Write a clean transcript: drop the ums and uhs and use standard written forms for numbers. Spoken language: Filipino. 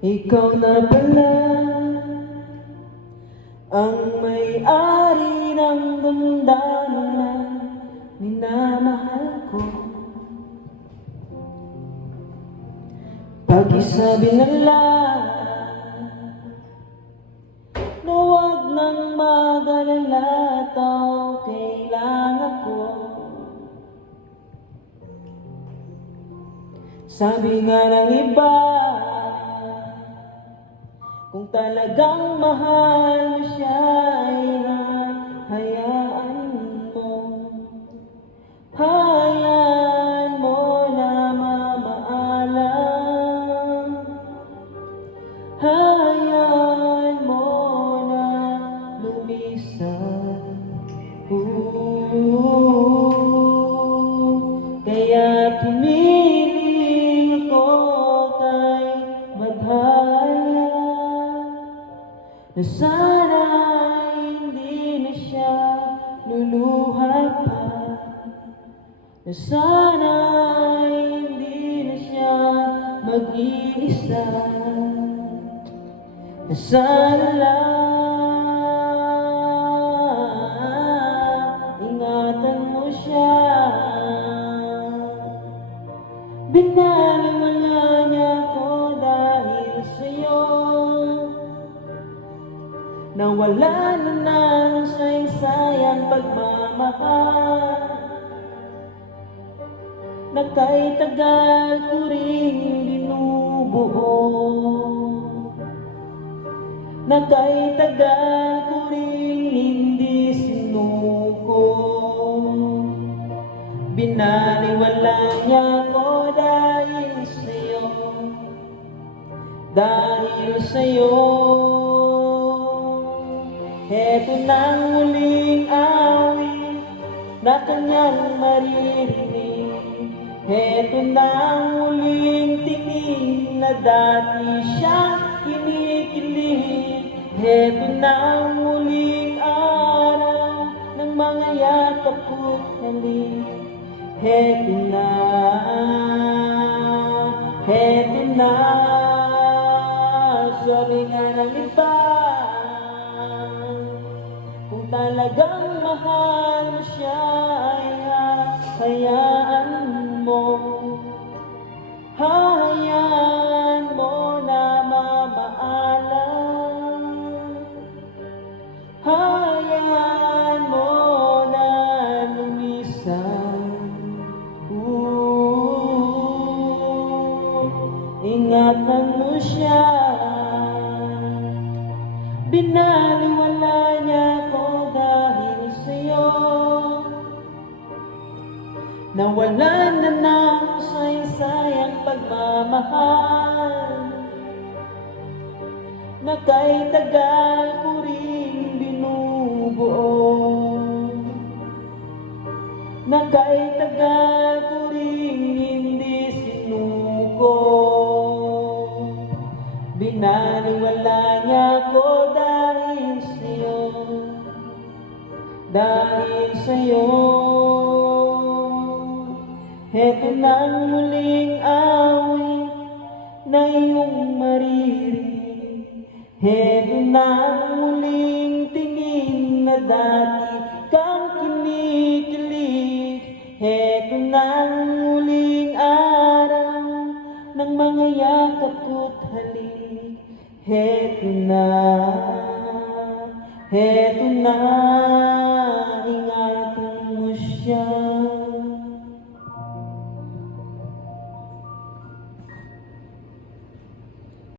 Ikaw na pala ang may-ari ng damdamin na minamahal ko. Pag-isabi na lang na huwag nang mag-alala, okay lang ako. Sabi nga ng iba, kung talagang mahal mo siya ay hayaan mo. Hayaan mo na mamaalam. Hayaan mo na lumisan. Kaya tumiling ako kay madhala, na sana hindi na siya luluha pa, na sana hindi na siya mag-iisa, na sana lang ingatan mo siya. Binaliwala niya ako dahil sa'yo, nawala na ng saysayang pagmamahal, na kay tagal ko rin binubuo, na kay tagal ko rin hindi sinuko. Binaliwala niya ako dahil sa'yo, dahil sa'yo. Heto nang muling awit na kanyang maririnig. Heto nang muling tingin na dati siyang kinikilig. Heto nang muling araw ng mga yakap ko't halik. Heto na, sabi nga ng iba, kung talagang mahal mo siya ay hayaan mo. Hayaan mo na mamaalam. Hayaan mo na lumisan. Ingatan mo siya. Binaliwala niya ako dahil sa'yo, nawalan na ng saysayang pagmamahal, na kay tagal ko rin binubuo, na kay tagal ko rin hindi sinuko. Binaliwala niya ako dahil sa'yo, dahil sa'yo. Heto nang muling awit na iyong maririnig. Heto nang muling tingin na dati kang kinikilig. Heto nang muling araw ng mga yakap ko't halik. Heto na, heto na.